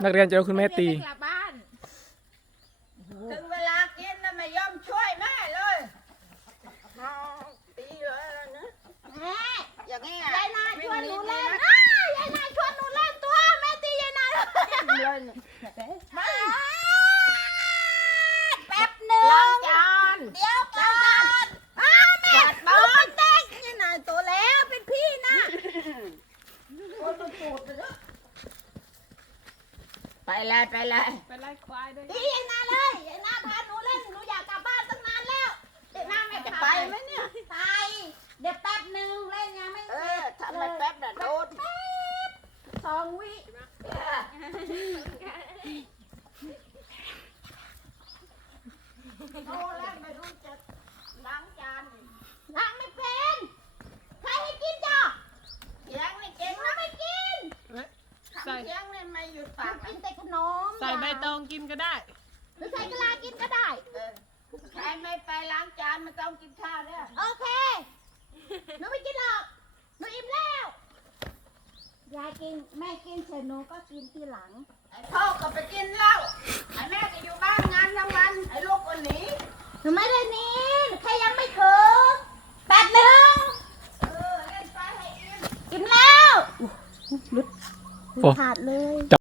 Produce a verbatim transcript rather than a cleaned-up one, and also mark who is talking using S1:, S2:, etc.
S1: นักเรียนจะเอาคุณแม่ตี
S2: กลับบ้าน
S3: ถึงเวลากินแล้วไม่ยอมช่วยแม่เลยตีเลยนะแม่อย่างนี้ยายนาชวนหนูเล่นยายนาชวนหนูเล่นตัวแม่ตียายนาเลยแป๊บหนึ่งล้างจานเดี๋ยวก่อนอ้าแม่ลูกเป็นเด็กยายนาโตแล้วเป็นพี่นะไปเลยไปเลย
S2: ไปไล่ควายด้วย
S3: ตียายนาเลยยายนาพาหนูเล่นหนูอยากกลับบ้านตั้งนานแล้วยายนาไม่จะไปไหมเนี่ยไปเดี๋ยวแป๊บหนึ่งเล่นยังไม่เสร็จทำไปแป๊บน่ะโดนสองวิโตแล้วไม่รู้จะล้างจานล้างไม่เป็นใครให้กินจ้ะเถียงไม่เก่งนะไม่กินใส่เถียงเนี่ยไม่หยุดปากกินแต่ขนม
S2: ใส่ใบตองกินก็ได้
S3: หรือใส่กะลากินก็ได้ใครไม่ไปล้างจานไม่ต้องกินข้าวเนี่ยโอเคหนูไม่กินหรอกหนูอิ่มแล้วยายกินแม่กินเสร็จหนูก็กินทีหลังไอ้พ่อก็ไปกินเหล้าไอ้แม่ก็อยู่บ้านงานทั้งวันไอ้ลูกก็หนีหนูไม่ได้หนีแค่ยังไม่ถึงแป๊บหนึ่งเออเล่นไปให้อิ่มอิ่มแล้วลุดขาดเลย